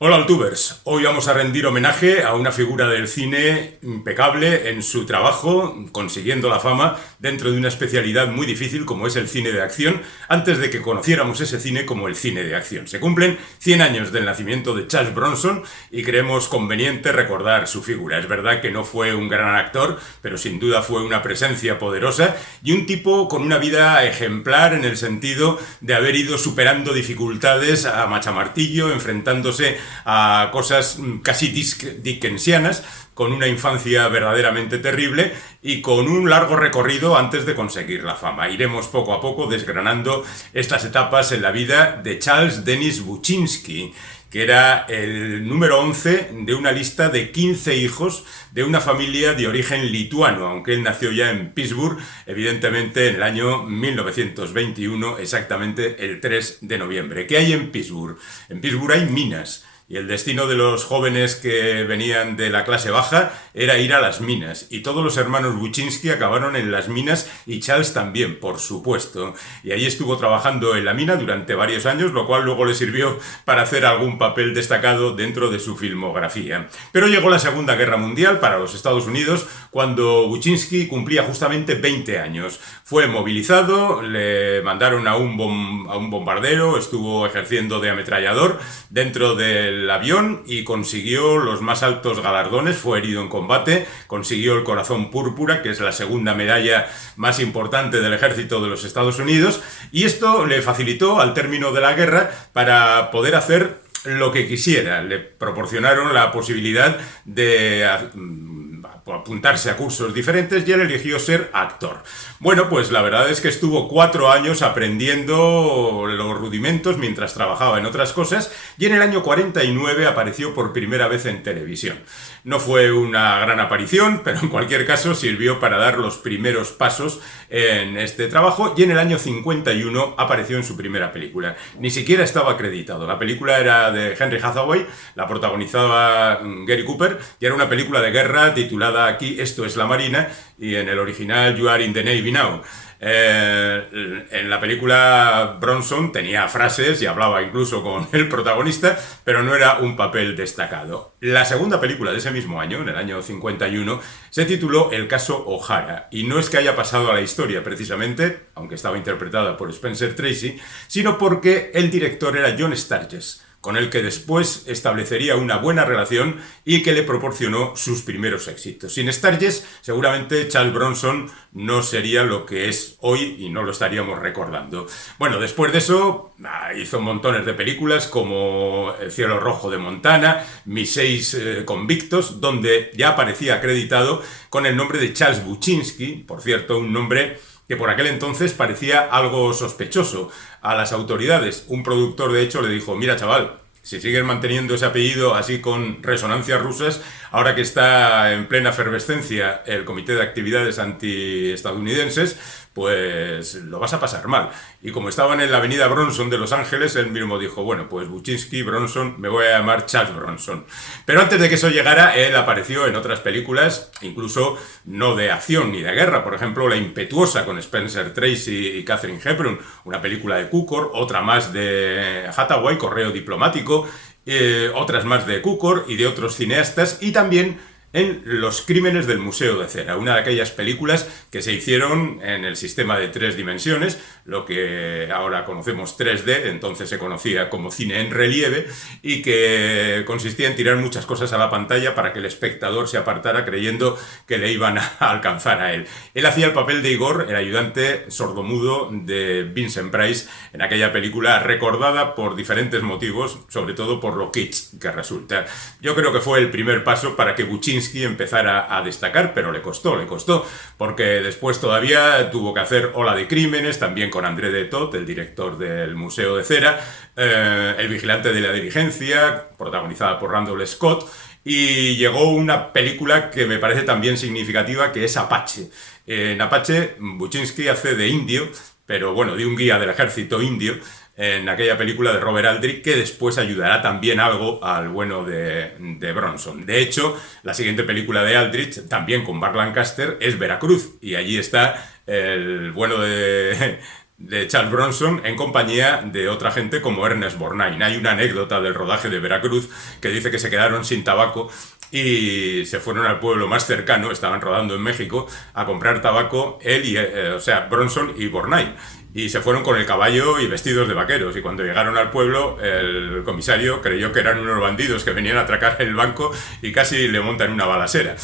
Hola Altubers, hoy vamos a rendir homenaje a una figura del cine impecable en su trabajo, consiguiendo la fama dentro de una especialidad muy difícil como es el cine de acción, antes de que conociéramos ese cine como el cine de acción. Se cumplen 100 años del nacimiento de Charles Bronson y creemos conveniente recordar su figura. Es verdad que no fue un gran actor, pero sin duda fue una presencia poderosa y un tipo con una vida ejemplar en el sentido de haber ido superando dificultades a machamartillo, enfrentándose a cosas casi dickensianas, con una infancia verdaderamente terrible y con un largo recorrido antes de conseguir la fama. Iremos poco a poco desgranando estas etapas en la vida de Charles Denis Buczynski, que era el número 11 de una lista de 15 hijos de una familia de origen lituano, aunque él nació ya en Pittsburgh, evidentemente en el año 1921, exactamente el 3 de noviembre. ¿Qué hay en Pittsburgh? En Pittsburgh hay minas. Y el destino de los jóvenes que venían de la clase baja era ir a las minas. Y todos los hermanos Buczynski acabaron en las minas y Charles también, por supuesto. Y ahí estuvo trabajando en la mina durante varios años, lo cual luego le sirvió para hacer algún papel destacado dentro de su filmografía. Pero llegó la Segunda Guerra Mundial para los Estados Unidos cuando Buczynski cumplía justamente 20 años. Fue movilizado, le mandaron a un bombardero, estuvo ejerciendo de ametrallador dentro del avión y consiguió los más altos galardones. Fue herido en combate, consiguió el Corazón Púrpura, que es la segunda medalla más importante del ejército de los Estados Unidos, y esto le facilitó al término de la guerra para poder hacer lo que quisiera. Le proporcionaron la posibilidad de apuntarse a cursos diferentes y él eligió ser actor. Bueno, pues la verdad es que estuvo 4 años aprendiendo los rudimentos mientras trabajaba en otras cosas y en el año 49 apareció por primera vez en televisión. No fue una gran aparición, pero en cualquier caso sirvió para dar los primeros pasos en este trabajo y en el año 51 apareció en su primera película. Ni siquiera estaba acreditado. La película era de Henry Hathaway, la protagonizaba Gary Cooper y era una película de guerra titulada aquí Esto es la Marina y en el original You Are in the Navy Now. En la película Bronson tenía frases y hablaba incluso con el protagonista, pero no era un papel destacado. La segunda película de ese mismo año, en el año 51, se tituló El caso O'Hara, y no es que haya pasado a la historia precisamente, aunque estaba interpretada por Spencer Tracy, sino porque el director era John Sturges, con el que después establecería una buena relación y que le proporcionó sus primeros éxitos. Sin Sturges, seguramente Charles Bronson no sería lo que es hoy y no lo estaríamos recordando. Bueno, después de eso hizo montones de películas como El cielo rojo de Montana, Mis 6 convictos, donde ya aparecía acreditado con el nombre de Charles Buczynski, por cierto, un nombre que por aquel entonces parecía algo sospechoso a las autoridades. Un productor, de hecho, le dijo: mira, chaval, si sigues manteniendo ese apellido así con resonancias rusas, ahora que está en plena efervescencia el Comité de Actividades Antiestadounidenses, pues lo vas a pasar mal. Y como estaban en la avenida Bronson de Los Ángeles, él mismo dijo: bueno, pues Buczynski, Bronson, me voy a llamar Charles Bronson. Pero antes de que eso llegara, él apareció en otras películas, incluso no de acción ni de guerra. Por ejemplo, La impetuosa, con Spencer Tracy y Katharine Hepburn, una película de Cukor, otra más de Hathaway, Correo diplomático, otras más de Cukor y de otros cineastas, y también en Los crímenes del Museo de Cera, una de aquellas películas que se hicieron en el sistema de 3 dimensiones, lo que ahora conocemos 3D, entonces se conocía como cine en relieve, y que consistía en tirar muchas cosas a la pantalla para que el espectador se apartara creyendo que le iban a alcanzar a él. Él hacía el papel de Igor, el ayudante sordomudo de Vincent Price, en aquella película recordada por diferentes motivos, sobre todo por lo kitsch que resulta. Yo creo que fue el primer paso para que Buczynski empezara a destacar, pero le costó, porque después todavía tuvo que hacer Ola de crímenes, también con André de Toth, el director del Museo de Cera, El vigilante de la diligencia, protagonizada por Randall Scott, y llegó una película que me parece también significativa, que es Apache. En Apache, Buczynski hace de indio, pero bueno, de un guía del ejército indio, en aquella película de Robert Aldrich, que después ayudará también algo al bueno de Bronson. De hecho, la siguiente película de Aldrich, también con Burt Lancaster, es Veracruz, y allí está el bueno de Charles Bronson en compañía de otra gente como Ernest Borgnine. Hay una anécdota del rodaje de Veracruz que dice que se quedaron sin tabaco y se fueron al pueblo más cercano, estaban rodando en México, a comprar tabaco él y, o sea, Bronson y Borgnine. Y se fueron con el caballo y vestidos de vaqueros. Y cuando llegaron al pueblo, el comisario creyó que eran unos bandidos que venían a atracar el banco y casi le montan una balacera.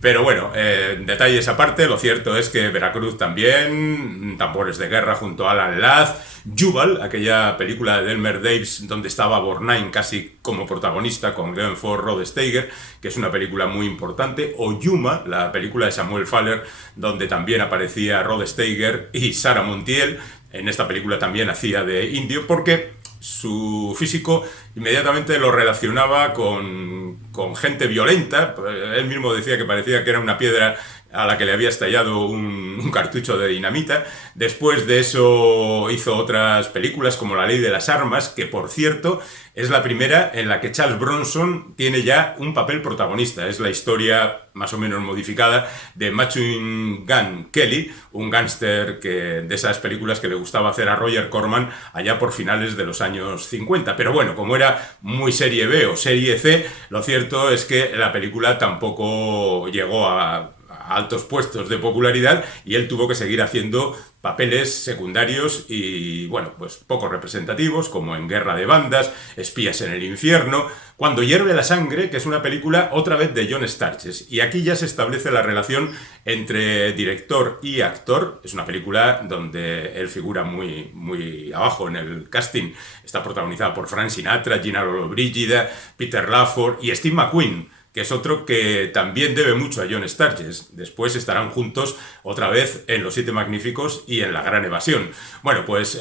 Pero bueno, detalles aparte, lo cierto es que Veracruz también, tambores de guerra junto a Alan Ladd, Jubal, aquella película de Elmer Daves donde estaba Borgnine casi como protagonista con Glenn Ford, Rod Steiger, que es una película muy importante, o Yuma, la película de Samuel Fuller, donde también aparecía Rod Steiger y Sarah Montiel. En esta película también hacía de indio, porque su físico inmediatamente lo relacionaba con gente violenta. Él mismo decía que parecía que era una piedra a la que le había estallado un cartucho de dinamita. Después de eso hizo otras películas como La Ley de las Armas, que por cierto es la primera en la que Charles Bronson tiene ya un papel protagonista. Es la historia más o menos modificada de Machine Gun Kelly, un gángster de esas películas que le gustaba hacer a Roger Corman allá por finales de los años 50. Pero bueno, como era muy serie B o serie C, lo cierto es que la película tampoco llegó a altos puestos de popularidad y él tuvo que seguir haciendo papeles secundarios y, bueno, pues poco representativos, como en Guerra de Bandas, Espías en el Infierno, Cuando hierve la sangre, que es una película otra vez de John Sturges. Y aquí ya se establece la relación entre director y actor. Es una película donde él figura muy abajo en el casting. Está protagonizada por Frank Sinatra, Gina Lollobrigida, Peter Lawford y Steve McQueen, que es otro que también debe mucho a John Sturges. Después estarán juntos otra vez en Los Siete Magníficos y en La Gran Evasión. Bueno, pues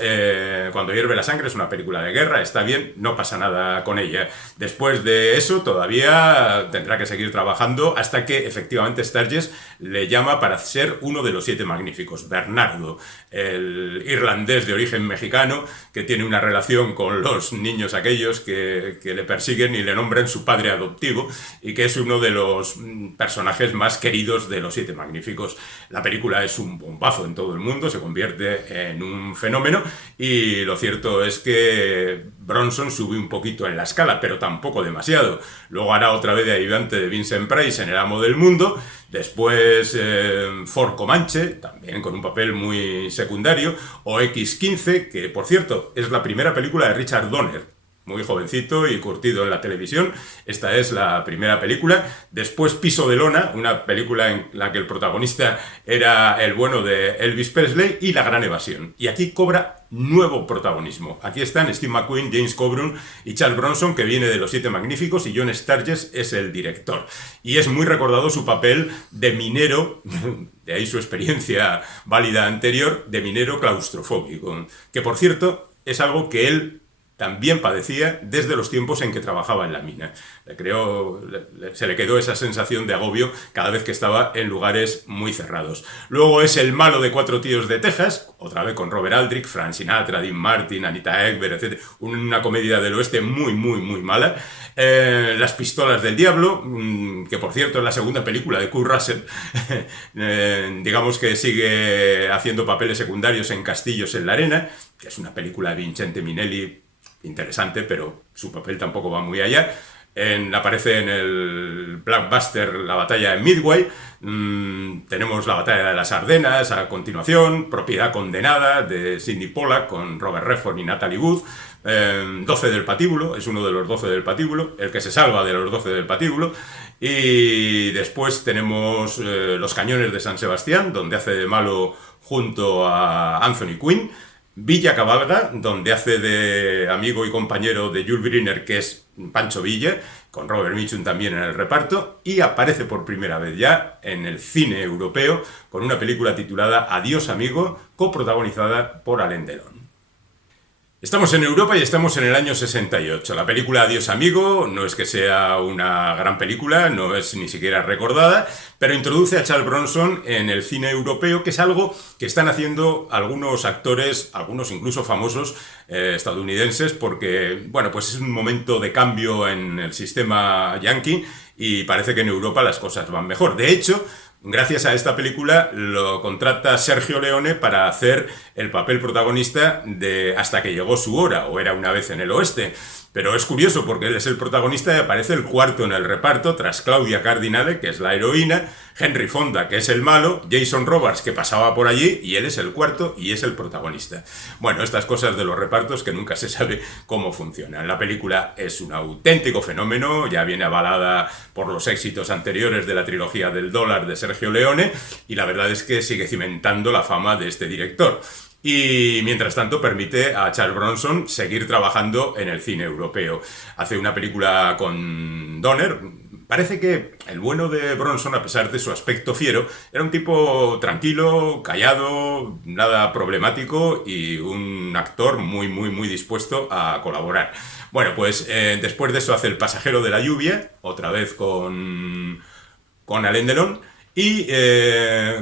Cuando hierve la sangre es una película de guerra, está bien, no pasa nada con ella. Después de eso todavía tendrá que seguir trabajando hasta que efectivamente Sturges le llama para ser uno de los Siete Magníficos. Bernardo, el irlandés de origen mexicano, que tiene una relación con los niños aquellos que le persiguen y le nombran su padre adoptivo, y que es uno de los personajes más queridos de Los Siete Magníficos. La película es un bombazo en todo el mundo, se convierte en un fenómeno, y lo cierto es que Bronson sube un poquito en la escala, pero tampoco demasiado. Luego hará otra vez de ayudante de Vincent Price en El Amo del Mundo. Después Ford Comanche, también con un papel muy secundario, o X-15, que por cierto es la primera película de Richard Donner, muy jovencito y curtido en la televisión. Esta es la primera película. Después Piso de Lona, una película en la que el protagonista era el bueno de Elvis Presley, y La Gran Evasión. Y aquí cobra nuevo protagonismo. Aquí están Steve McQueen, James Coburn y Charles Bronson, que viene de Los Siete Magníficos, y John Sturges es el director. Y es muy recordado su papel de minero, de ahí su experiencia válida anterior, de minero claustrofóbico, que por cierto es algo que él también padecía desde los tiempos en que trabajaba en la mina. Se le quedó esa sensación de agobio cada vez que estaba en lugares muy cerrados. Luego es El malo de Cuatro tíos de Texas, otra vez con Robert Aldrich, Frank Sinatra, Dean Martin, Anita Ekberg, etc. Una comedia del oeste muy mala. Las pistolas del diablo, que por cierto es la segunda película de Kurt Russell. Digamos que sigue haciendo papeles secundarios en Castillos en la arena, que es una película de Vincente Minnelli interesante, pero su papel tampoco va muy allá. Aparece en el blockbuster La batalla de Midway. Tenemos La batalla de las Ardenas a continuación, Propiedad condenada de Sidney Pollack con Robert Redford y Natalie Wood. 12 del patíbulo, es uno de los 12 del patíbulo, el que se salva de los 12 del patíbulo. Y después tenemos Los cañones de San Sebastián, donde hace de malo junto a Anthony Quinn. Villa Cabalga, donde hace de amigo y compañero de Jules Briner, que es Pancho Villa, con Robert Mitchum también en el reparto, y aparece por primera vez ya en el cine europeo con una película titulada Adiós amigo, coprotagonizada por Alain Delon. Estamos en Europa y estamos en el año 68. La película Adiós amigo no es que sea una gran película, no es ni siquiera recordada, pero introduce a Charles Bronson en el cine europeo, que es algo que están haciendo algunos actores, algunos incluso famosos estadounidenses, porque, bueno, pues es un momento de cambio en el sistema yankee y parece que en Europa las cosas van mejor. De hecho, Gracias a esta película lo contrata Sergio Leone para hacer el papel protagonista de Hasta que llegó su hora, o Era una vez en el oeste. Pero es curioso porque él es el protagonista y aparece el cuarto en el reparto, tras Claudia Cardinale, que es la heroína, Henry Fonda, que es el malo, Jason Robards, que pasaba por allí, y él es el cuarto y es el protagonista. Bueno, estas cosas de los repartos que nunca se sabe cómo funcionan. La película es un auténtico fenómeno, ya viene avalada por los éxitos anteriores de la trilogía del dólar de Sergio Leone, y la verdad es que sigue cimentando la fama de este director. Y mientras tanto permite a Charles Bronson seguir trabajando en el cine europeo. Hace una película con Donner. Parece que el bueno de Bronson, a pesar de su aspecto fiero, era un tipo tranquilo, callado, nada problemático y un actor muy dispuesto a colaborar. Bueno, pues después de eso hace El pasajero de la lluvia, otra vez con Alain Delon, y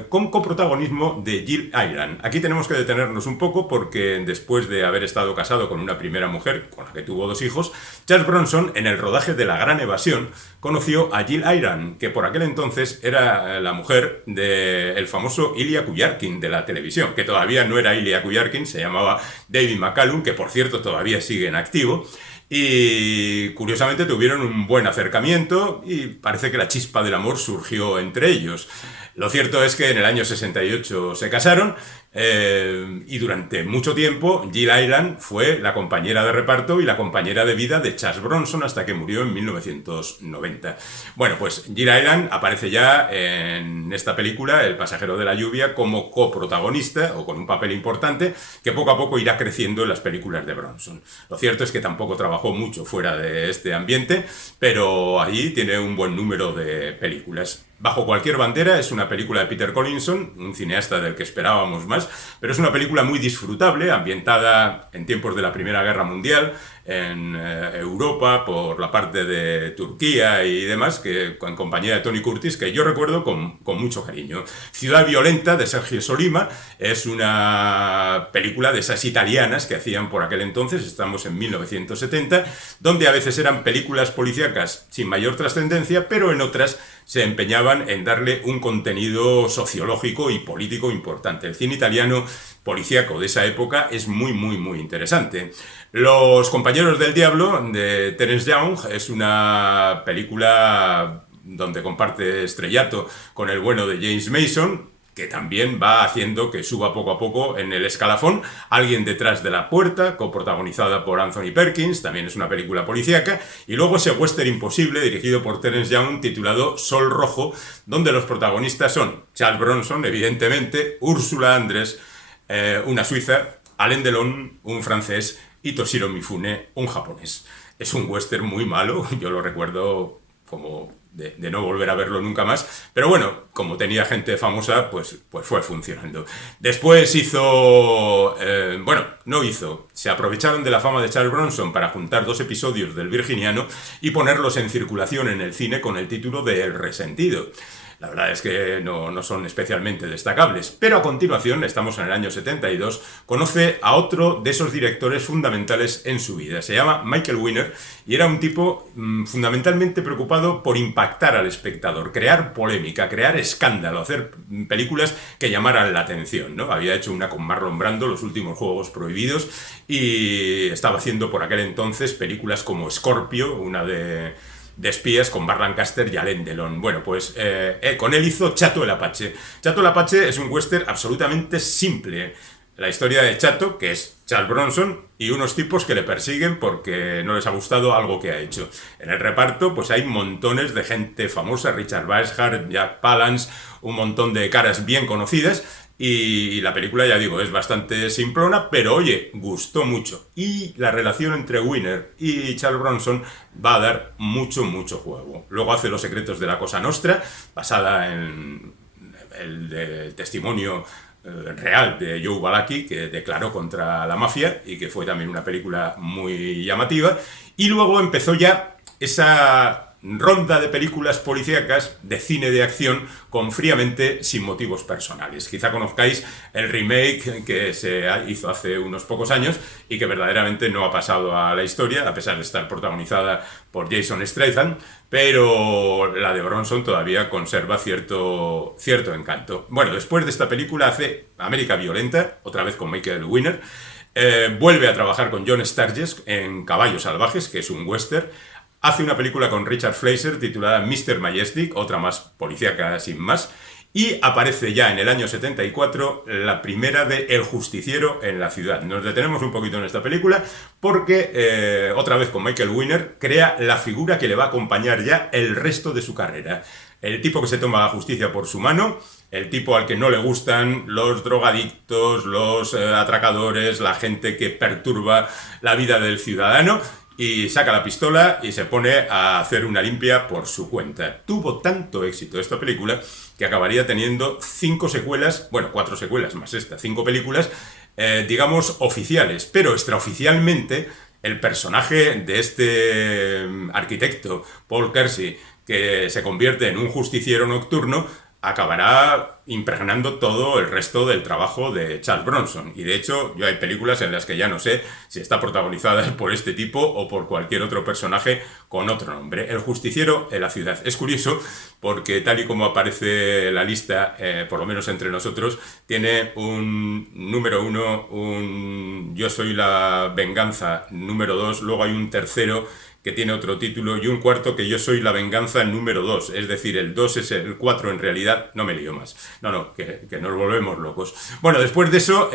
con coprotagonismo de Jill Ireland. Aquí tenemos que detenernos un poco porque después de haber estado casado con una primera mujer, con la que tuvo 2 hijos, Charles Bronson, en el rodaje de La Gran Evasión, conoció a Jill Ireland, que por aquel entonces era la mujer del famoso Ilya Kuyarkin de la televisión, que todavía no era Ilya Kuyarkin, se llamaba David McCallum, que por cierto todavía sigue en activo. Y curiosamente tuvieron un buen acercamiento y parece que la chispa del amor surgió entre ellos. Lo cierto es que en el año 68 se casaron y durante mucho tiempo Jill Ireland fue la compañera de reparto y la compañera de vida de Charles Bronson hasta que murió en 1990. Bueno, pues Jill Ireland aparece ya en esta película, El pasajero de la lluvia, como coprotagonista o con un papel importante que poco a poco irá creciendo en las películas de Bronson. Lo cierto es que tampoco trabajó mucho fuera de este ambiente, pero allí tiene un buen número de películas. Bajo cualquier bandera es una película de Peter Collinson, un cineasta del que esperábamos más, pero es una película muy disfrutable, ambientada en tiempos de la Primera Guerra Mundial, en Europa, por la parte de Turquía y demás, que en compañía de Tony Curtis, que yo recuerdo con mucho cariño. Ciudad violenta, de Sergio Solima, es una película de esas italianas que hacían por aquel entonces, estamos en 1970, donde a veces eran películas policíacas sin mayor trascendencia, pero en otras se empeñaban en darle un contenido sociológico y político importante. El cine italiano policíaco de esa época es muy interesante. Los compañeros del diablo, de Terence Young, es una película donde comparte estrellato con el bueno de James Mason, que también va haciendo que suba poco a poco en el escalafón. Alguien detrás de la puerta, coprotagonizada por Anthony Perkins, también es una película policíaca, y luego ese western imposible dirigido por Terence Young titulado Sol Rojo, donde los protagonistas son Charles Bronson, evidentemente, Úrsula Andrés, una suiza, Alain Delon, un francés, y Toshiro Mifune, un japonés. Es un western muy malo, yo lo recuerdo como de no volver a verlo nunca más, pero bueno, como tenía gente famosa, pues fue funcionando. Después se aprovecharon de la fama de Charles Bronson para juntar 2 episodios del Virginiano y ponerlos en circulación en el cine con el título de El Resentido. La verdad es que no son especialmente destacables, pero a continuación, estamos en el año 72, conoce a otro de esos directores fundamentales en su vida. Se llama Michael Winner y era un tipo fundamentalmente preocupado por impactar al espectador, crear polémica, crear escándalo, hacer películas que llamaran la atención, ¿no? Había hecho una con Marlon Brando, Los últimos juegos prohibidos, y estaba haciendo por aquel entonces películas como Scorpio, una de espías con Burt Lancaster y Alain Delon. Bueno, pues con él hizo Chato el Apache. Chato el Apache es un western absolutamente simple. La historia de Chato, que es Charles Bronson, y unos tipos que le persiguen porque no les ha gustado algo que ha hecho. En el reparto pues hay montones de gente famosa, Richard Weishart, Jack Palance, un montón de caras bien conocidas, y la película, ya digo, es bastante simplona, pero oye, gustó mucho. Y la relación entre Winner y Charles Bronson va a dar mucho juego. Luego hace Los secretos de la Cosa Nostra, basada en el testimonio real de Joe Balaki, que declaró contra la mafia y que fue también una película muy llamativa. Y luego empezó ya esa ronda de películas policíacas de cine de acción con Fríamente sin motivos personales. Quizá conozcáis el remake que se hizo hace unos pocos años y que verdaderamente no ha pasado a la historia, a pesar de estar protagonizada por Jason Statham, pero la de Bronson todavía conserva cierto encanto. Bueno, después de esta película hace América Violenta, otra vez con Michael Winner. Vuelve a trabajar con John Sturges en Caballos Salvajes, que es un western. Hace una película con Richard Fleischer titulada Mr. Majestic, otra más policíaca sin más. Y aparece ya en el año 74 la primera de El Justiciero en la ciudad. Nos detenemos un poquito en esta película porque, otra vez con Michael Winner, crea la figura que le va a acompañar ya el resto de su carrera. El tipo que se toma la justicia por su mano, el tipo al que no le gustan los drogadictos, los atracadores, la gente que perturba la vida del ciudadano, y saca la pistola y se pone a hacer una limpia por su cuenta. Tuvo tanto éxito esta película que acabaría teniendo 5 secuelas, bueno, 4 secuelas más esta, 5 películas, digamos, oficiales, pero extraoficialmente el personaje de este arquitecto, Paul Kersey, que se convierte en un justiciero nocturno, acabará impregnando todo el resto del trabajo de Charles Bronson. Y de hecho, yo hay películas en las que ya no sé si está protagonizada por este tipo o por cualquier otro personaje con otro nombre. El justiciero en la ciudad. Es curioso porque tal y como aparece la lista, por lo menos entre nosotros, tiene un número 1, un Yo soy la venganza número 2, luego hay un tercero que tiene otro título, y un cuarto que Yo soy la venganza número 2, es decir, el 2 es el 4 en realidad, no me lío más, que nos volvemos locos. Bueno, después de eso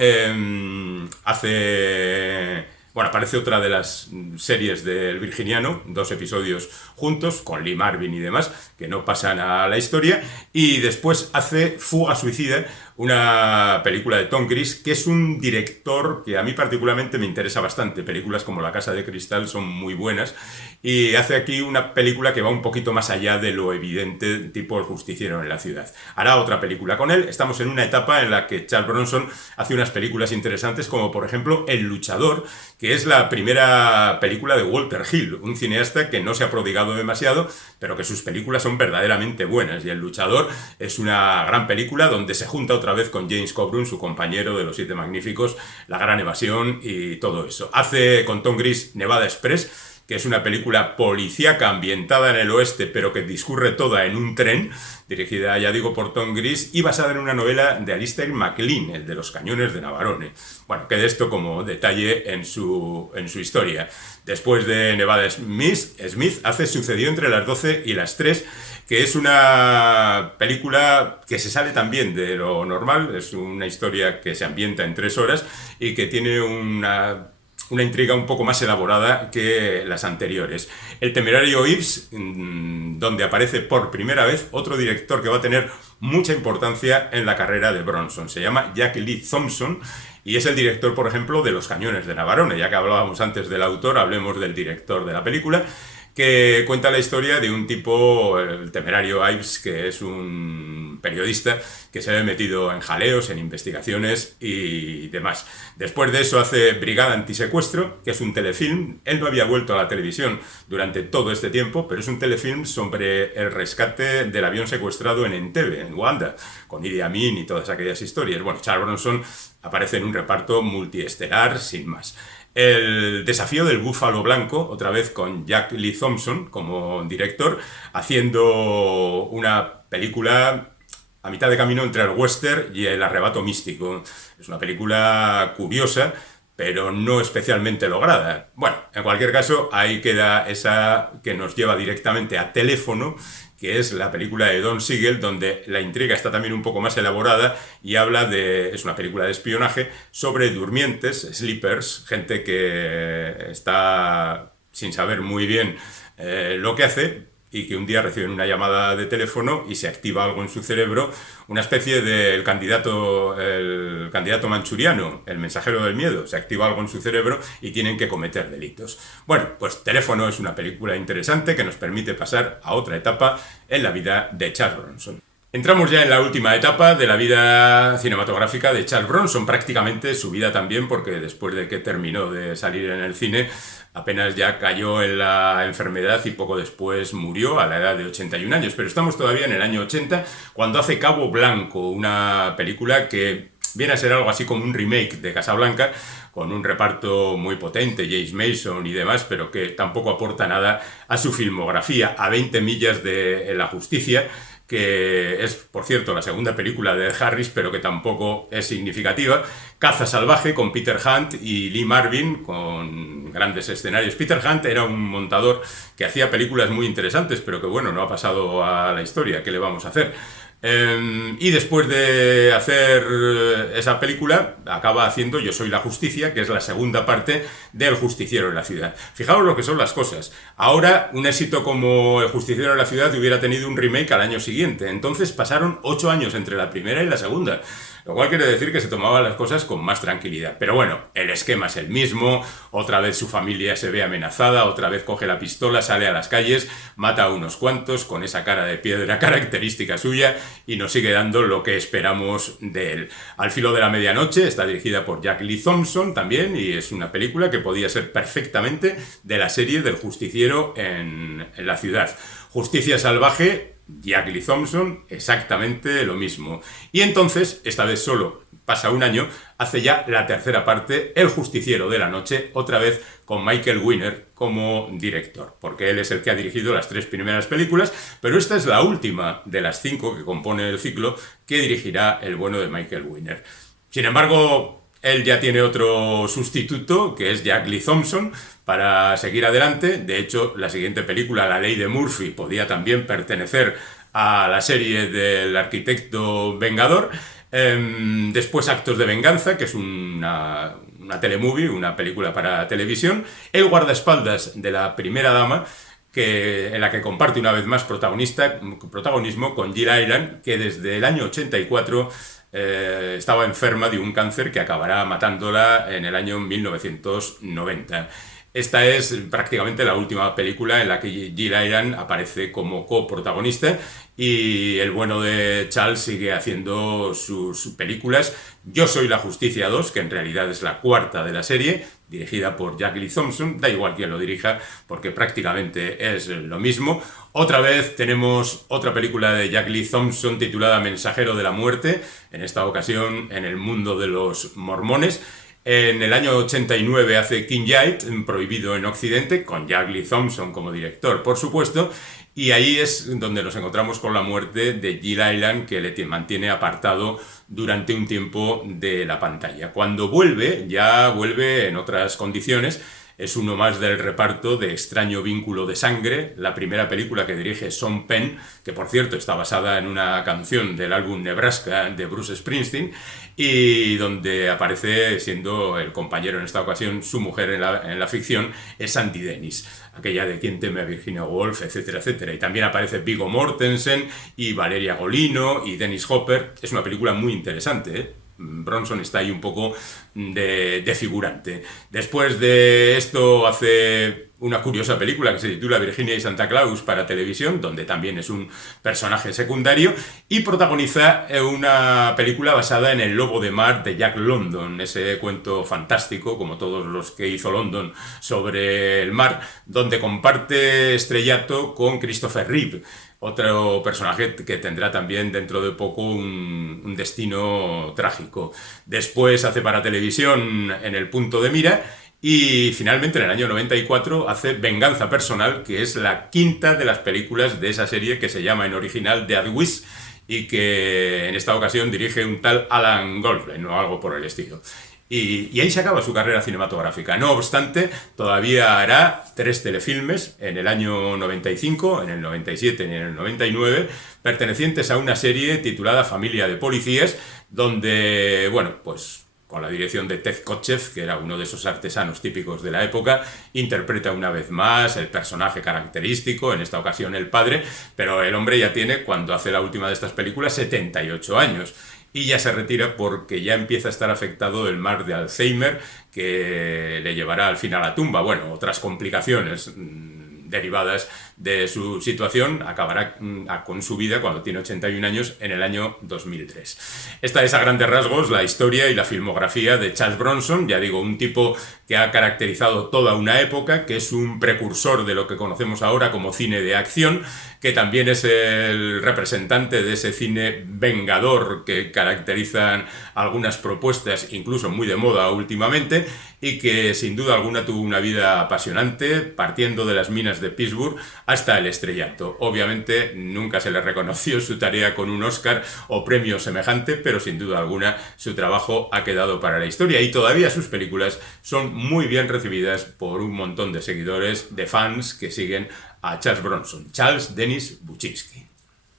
aparece otra de las series del Virginiano, 2 episodios juntos, con Lee Marvin y demás, que no pasan a la historia, y después hace Fuga Suicida, una película de Tom Cruise, que es un director que a mí particularmente me interesa bastante. Películas como La Casa de Cristal son muy buenas, y hace aquí una película que va un poquito más allá de lo evidente, tipo El Justiciero en la ciudad. Hará otra película con él. Estamos en una etapa en la que Charles Bronson hace unas películas interesantes, como por ejemplo El Luchador, que es la primera película de Walter Hill, un cineasta que no se ha prodigado demasiado, pero que sus películas son verdaderamente buenas. Y El Luchador es una gran película donde se junta otra vez con James Coburn, su compañero de Los Siete Magníficos, La Gran Evasión y todo eso. Hace con Tom Cruise Nevada Express, que es una película policíaca ambientada en el oeste, pero que discurre toda en un tren, dirigida, ya digo, por Tom Cruise, y basada en una novela de Alistair MacLean, el de Los Cañones de Navarone. Bueno, que de esto como detalle en su historia. Después de Nevada Smith hace Sucedió entre las 12 y las 3, que es una película que se sale también de lo normal. Es una historia que se ambienta en 3 horas y que tiene una intriga un poco más elaborada que las anteriores. El Temerario Yves, donde aparece por primera vez otro director que va a tener mucha importancia en la carrera de Bronson. Se llama Jack Lee Thompson y es el director, por ejemplo, de Los Cañones de Navarone. Ya que hablábamos antes del autor, hablemos del director de la película, que cuenta la historia de un tipo, el Temerario Yves, que es un periodista que se ve metido en jaleos, en investigaciones y demás. Después de eso hace Brigada Antisecuestro, que es un telefilm. Él no había vuelto a la televisión durante todo este tiempo, pero es un telefilm sobre el rescate del avión secuestrado en Entebbe, en Uganda, con Idi Amin y todas aquellas historias. Bueno, Charles Bronson aparece en un reparto multiestelar sin más. El Desafío del Búfalo Blanco, otra vez con Jack Lee Thompson como director, haciendo una película a mitad de camino entre el western y el arrebato místico. Es una película curiosa, pero no especialmente lograda. Bueno, en cualquier caso, ahí queda esa que nos lleva directamente a Teléfono, que es la película de Don Siegel, donde la intriga está también un poco más elaborada y es una película de espionaje sobre durmientes, sleepers, gente que está sin saber muy bien lo que hace, y que un día reciben una llamada de teléfono y se activa algo en su cerebro, una especie del candidato manchuriano, el mensajero del miedo. Se activa algo en su cerebro y tienen que cometer delitos. Bueno, pues Teléfono es una película interesante que nos permite pasar a otra etapa en la vida de Charles Bronson. Entramos ya en la última etapa de la vida cinematográfica de Charles Bronson, prácticamente su vida también, porque después de que terminó de salir en el cine, Apenas ya cayó en la enfermedad y poco después murió a la edad de 81 años. Pero estamos todavía en el año 80, cuando hace Cabo Blanco, una película que viene a ser algo así como un remake de Casablanca, con un reparto muy potente, James Mason y demás, pero que tampoco aporta nada a su filmografía, a 20 millas de La Justicia, que es, por cierto, la segunda película de Ed Harris, pero que tampoco es significativa. Caza salvaje con Peter Hunt y Lee Marvin, con grandes escenarios. Peter Hunt era un montador que hacía películas muy interesantes, pero que bueno, no ha pasado a la historia. ¿Qué le vamos a hacer? Y después de hacer esa película, acaba haciendo Yo soy la justicia, que es la segunda parte de El justiciero en la ciudad. Fijaos lo que son las cosas. Ahora, un éxito como El justiciero en la ciudad hubiera tenido un remake al año siguiente. Entonces pasaron 8 años entre la primera y la segunda. Lo cual quiere decir que se tomaban las cosas con más tranquilidad. Pero bueno, el esquema es el mismo. Otra vez su familia se ve amenazada, otra vez coge la pistola, sale a las calles, mata a unos cuantos con esa cara de piedra característica suya y nos sigue dando lo que esperamos de él. Al filo de la medianoche está dirigida por Jack Lee Thompson también, y es una película que podía ser perfectamente de la serie del justiciero en la ciudad. Justicia salvaje, Jack Lee Thompson, exactamente lo mismo. Y entonces, esta vez solo pasa un año, hace ya la tercera parte, El justiciero de la noche, otra vez con Michael Winner como director, porque él es el que ha dirigido las 3 primeras películas, pero esta es la última de las 5 que compone el ciclo que dirigirá el bueno de Michael Winner. Sin embargo, él ya tiene otro sustituto, que es Jack Lee Thompson, para seguir adelante. De hecho, la siguiente película, La ley de Murphy, podía también pertenecer a la serie del arquitecto vengador. Después Actos de venganza, que es una telemovie, una película para televisión. El guardaespaldas de la primera dama, en la que comparte una vez más protagonismo con Jill Ireland, que desde el año 84 estaba enferma de un cáncer que acabará matándola en el año 1990. Esta es prácticamente la última película en la que Jill Ireland aparece como coprotagonista, y el bueno de Charles sigue haciendo sus películas. Yo soy la Justicia 2, que en realidad es la cuarta de la serie, dirigida por Jack Lee Thompson. Da igual quién lo dirija, porque prácticamente es lo mismo. Otra vez tenemos otra película de Jack Lee Thompson titulada Mensajero de la muerte, en esta ocasión en el mundo de los mormones. En el año 89 hace King Jaid, prohibido en Occidente, con Jack Lee Thompson como director, por supuesto, y ahí es donde nos encontramos con la muerte de Jill Ireland, que le mantiene apartado durante un tiempo de la pantalla. Cuando vuelve, ya vuelve en otras condiciones. Es uno más del reparto de Extraño vínculo de sangre, la primera película que dirige Sean Penn, que por cierto está basada en una canción del álbum Nebraska de Bruce Springsteen, y donde aparece siendo el compañero en esta ocasión, su mujer en la ficción, es Sandy Dennis, aquella de Quien teme a Virginia Woolf, etcétera, etcétera. Y también aparece Viggo Mortensen y Valeria Golino y Dennis Hopper. Es una película muy interesante, ¿eh? Bronson está ahí un poco de figurante. Después de esto hace una curiosa película que se titula Virginia y Santa Claus para televisión, donde también es un personaje secundario, y protagoniza una película basada en El lobo de mar de Jack London, ese cuento fantástico, como todos los que hizo London, sobre el mar, donde comparte estrellato con Christopher Reeve, otro personaje que tendrá también dentro de poco un destino trágico. Después hace para televisión En el punto de mira, y finalmente en el año 94 hace Venganza personal, que es la quinta de las películas de esa serie, que se llama en original Dead Wish, y que en esta ocasión dirige un tal Alan Goldberg o algo por el estilo. Y ahí se acaba su carrera cinematográfica. No obstante, todavía hará 3 telefilmes en el año 95, en el 97 y en el 99, pertenecientes a una serie titulada Familia de Policías, donde, bueno, pues con la dirección de Ted Kotcheff, que era uno de esos artesanos típicos de la época, interpreta una vez más el personaje característico, en esta ocasión el padre, pero el hombre ya tiene, cuando hace la última de estas películas, 78 años. Y ya se retira porque ya empieza a estar afectado del mal de Alzheimer, que le llevará al fin a la tumba. Bueno, otras complicaciones derivadas de su situación, acabará con su vida cuando tiene 81 años en el año 2003. Esta es a grandes rasgos la historia y la filmografía de Charles Bronson, ya digo, un tipo que ha caracterizado toda una época, que es un precursor de lo que conocemos ahora como cine de acción, que también es el representante de ese cine vengador que caracterizan algunas propuestas, incluso muy de moda últimamente, y que sin duda alguna tuvo una vida apasionante, partiendo de las minas de Pittsburgh hasta el estrellato. Obviamente nunca se le reconoció su tarea con un Oscar o premio semejante, pero sin duda alguna su trabajo ha quedado para la historia y todavía sus películas son muy bien recibidas por un montón de seguidores, de fans que siguen a Charles Bronson, Charles Dennis Buczynski.